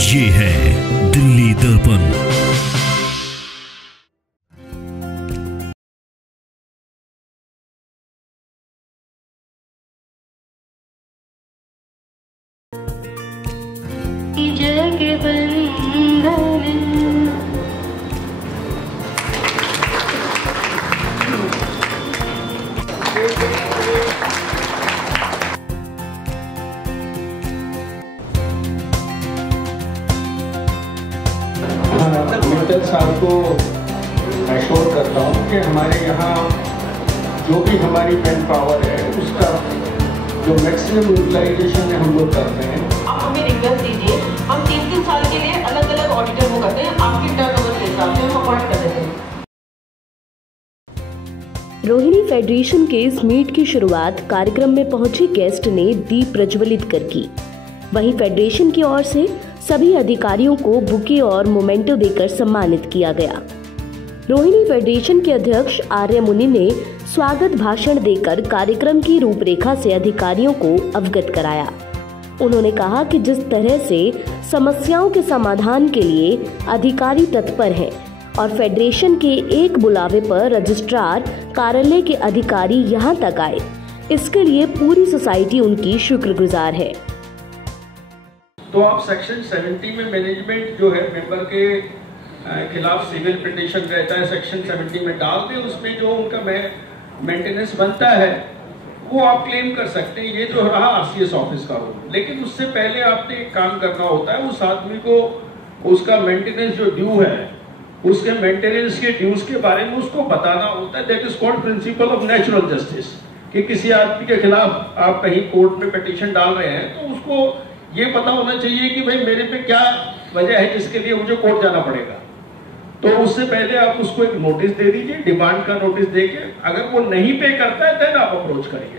ये है दिल्ली दर्पण। मित्तल साहब को एश्योर करता हूँ कि हमारे यहाँ जो भी हमारी मैन पावर है उसका जो मैक्सिमम यूटिलाइजेशन है हम लोग करते हैं। आप हमें रिक्वेस्ट दीजिए, हम 3-3 साल के लिए अलग अलग ऑडिटर वो करते हैं, आपके टर्नओवर के हिसाब से हम अपॉइंट कर देते हैं। रोहिणी फेडरेशन के इस मीट की शुरुआत कार्यक्रम में पहुंचे गेस्ट ने दीप प्रज्वलित कर की। वहीं फेडरेशन की ओर से सभी अधिकारियों को बुके और मोमेंटो देकर सम्मानित किया गया। रोहिणी फेडरेशन के अध्यक्ष आर्य मुनि ने स्वागत भाषण देकर कार्यक्रम की रूपरेखा से अधिकारियों को अवगत कराया। उन्होंने कहा कि जिस तरह से समस्याओं के समाधान के लिए अधिकारी तत्पर हैं और फेडरेशन के एक बुलावे पर रजिस्ट्रार कार्यालय के अधिकारी यहां तक आए, इसके लिए पूरी सोसाइटी उनकी शुक्रगुजार है। तो आप सेक्शन 70 में मैनेजमेंट जो है मेंबर के खिलाफ सिविल पिटीशन रहता है, सेक्शन 70 में डाल दें, उसमें जो उनका मेंटेनेंस बनता है वो आप क्लेम कर सकते हैं। ये जो रहा आरसीएस ऑफिस का रोल, लेकिन उससे पहले आपने एक काम करना होता है, उस आदमी को उसका मेंटेनेंस जो ड्यू है उसके मेंटेनेंस के ड्यूज के बारे में उसको बताना होता है। That is called principle of natural justice, कि किसी आदमी के खिलाफ आप कहीं कोर्ट में पिटीशन डाल रहे हैं तो उसको ये पता होना चाहिए कि भाई मेरे पे क्या वजह है जिसके लिए मुझे कोर्ट जाना पड़ेगा। तो उससे पहले आप उसको एक नोटिस दे दीजिए, डिमांड का नोटिस देके, अगर वो नहीं पे करता है देन आप अप्रोच करिए।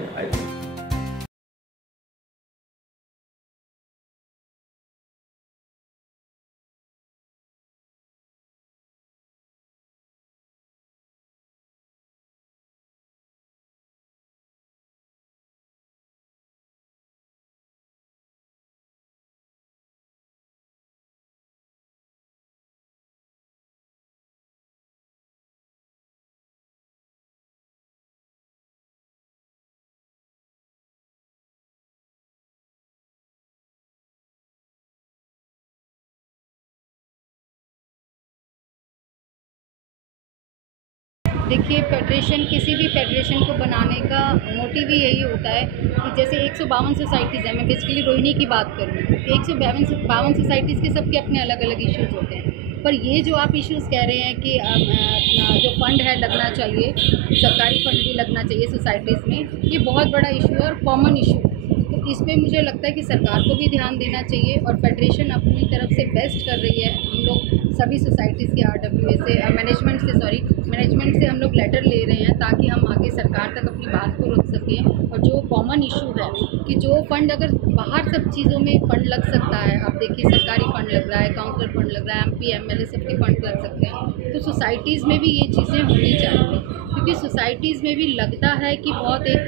देखिए, फेडरेशन किसी भी फेडरेशन को बनाने का मोटिव ही यही होता है कि जैसे 152 सोसाइटीज़ हैं, मैं बेसिकली रोहिणी की बात करूँ, 152 सोसाइटीज़ के सबके अपने अलग अलग इश्यूज़ होते हैं। पर ये जो आप इश्यूज़ कह रहे हैं कि अपना जो फंड है लगना चाहिए, सरकारी फंड भी लगना चाहिए सोसाइटीज़ में, ये बहुत बड़ा इशू है और कॉमन इशू है। तो इस पर मुझे लगता है कि सरकार को भी ध्यान देना चाहिए और फेडरेशन अपनी तरफ से बेस्ट कर रही है। हम लोग सभी सोसाइटीज़ के RWA से मैनेजमेंट से हम लोग लेटर ले रहे हैं ताकि हम आगे सरकार तक अपनी बात को रख सकें। और जो कॉमन इशू है कि जो फंड अगर बाहर सब चीज़ों में फ़ंड लग सकता है, आप देखिए सरकारी फ़ंड लग रहा है, काउंसलर फंड लग रहा है, MP MLA सबके फंड लग सकते हैं, तो सोसाइटीज़ में भी ये चीज़ें होनी चाहिए। क्योंकि सोसाइटीज़ में भी लगता है कि बहुत एक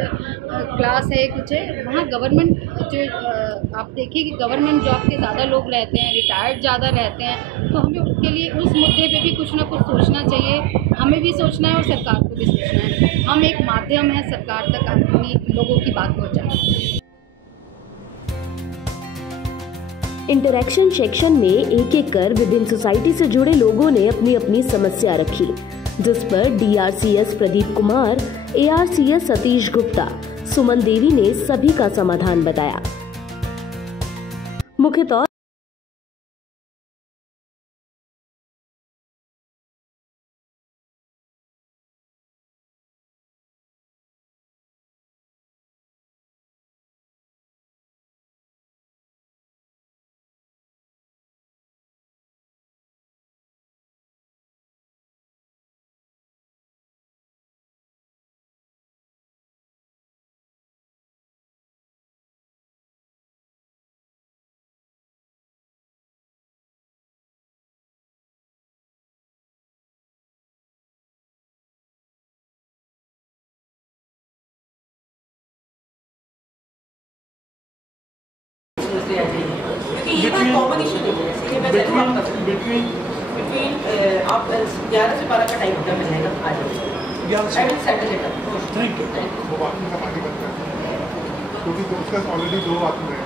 क्लास है, कुछ है, वहाँ गवर्नमेंट जो आप देखिए कि गवर्नमेंट जॉब के ज़्यादा लोग रहते हैं, रिटायर्ड ज़्यादा रहते हैं, तो हमें उसके लिए उस मुद्दे पे भी कुछ ना कुछ सोचना चाहिए। हमें भी सोचना है और सरकार को भी सोचना है। हम एक माध्यम है सरकार तक अपनी लोगों की बात पहुँचाने। इंटरैक्शन सेक्शन में एक एक कर विभिन्न सोसाइटी से जुड़े लोगों ने अपनी अपनी समस्या रखी, जिस पर DRCS प्रदीप कुमार, ARCS सतीश गुप्ता, सुमन देवी ने सभी का समाधान बताया। मुख्य तौर जैसे मैं जैसे बात कर सकती हूँ बिटवीन आप 11 से 12 का टाइम होता है, मिल जाएगा आ जाएगा। I will settle it up. Thank you. वो बाथरूम का पानी बनता है क्योंकि तो उसका ऑलरेडी 2 बाथरूम है,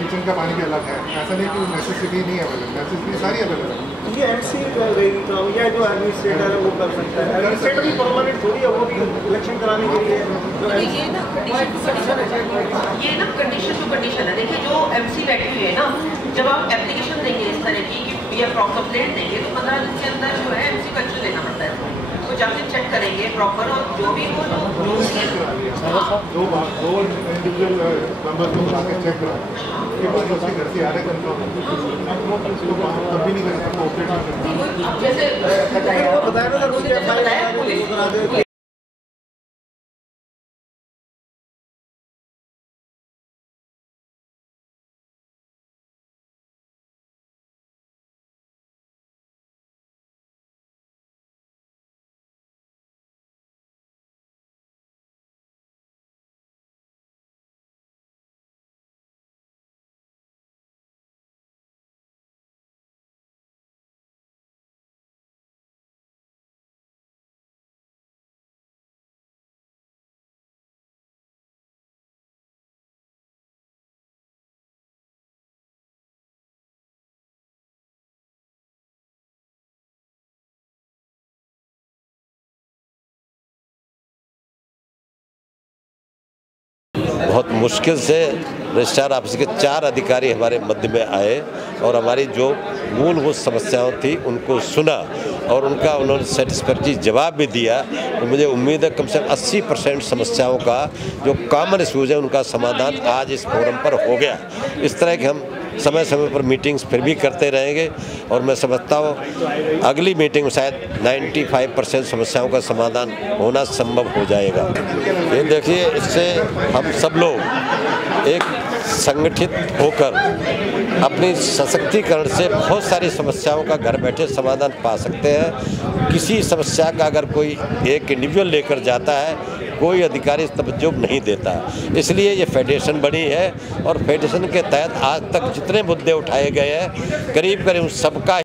किचन का पानी भी अलग है, ऐसा नहीं कि नेसेसिटी नहीं अवेलेबल, नेसेसिटी सारी अवेलेबल है। ये एमसी काम या जो एडमिनिस्ट्रेटर है वो कर सकता है, एडमिनिस्ट्रेटर भी परमानेंट थोड़ी है, वो भी इलेक्शन कराने के लिए ये ना कंडीशन टू कंडीशन है। देखिए जो एमसी बैठी हुई है ना, जब आप एप्लीकेशन देंगे इस तरह की कि या कंप्लेंट देंगे तो 15 दिन के अंदर जो है एमसी का एक्शन लेना पड़ता है, तो जाके चेक करेंगे प्रॉपर, और जो भी हो तो दो इंडिविजुअल नंबर को आके चेक करा कि वो उसके घर से आ रहे कंफर्म तब भी नहीं करेंगे। अब जैसे बताया ना सर, उसकी एफआईआर बहुत मुश्किल से रजिस्ट्रार ऑफिस के 4 अधिकारी हमारे मध्य में आए और हमारी जो मूलभूत समस्याएं थी उनको सुना और उनका उन्होंने सेटिस्फैक्टरी जवाब भी दिया। तो मुझे उम्मीद है कम से कम 80% समस्याओं का जो कॉमन इशूज़ है उनका समाधान आज इस फोरम पर हो गया। इस तरह के हम समय समय पर मीटिंग्स फिर भी करते रहेंगे और मैं समझता हूँ अगली मीटिंग में शायद 95% समस्याओं का समाधान होना संभव हो जाएगा। ये देखिए, इससे हम सब लोग एक संगठित होकर अपनी सशक्तिकरण से बहुत सारी समस्याओं का घर बैठे समाधान पा सकते हैं। किसी समस्या का अगर कोई एक इंडिविजुअल लेकर जाता है, कोई अधिकारी तवज्जो नहीं देता। इसलिए ये फेडरेशन बनी है और फेडरेशन के तहत आज तक जितने मुद्दे उठाए गए हैं करीब करीब सबका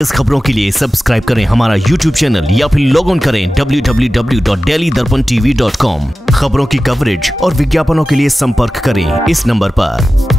इस खबरों के लिए सब्सक्राइब करें हमारा YouTube चैनल या फिर लॉग ऑन करें www.delhidarpantv.com। खबरों की कवरेज और विज्ञापनों के लिए संपर्क करें इस नंबर पर।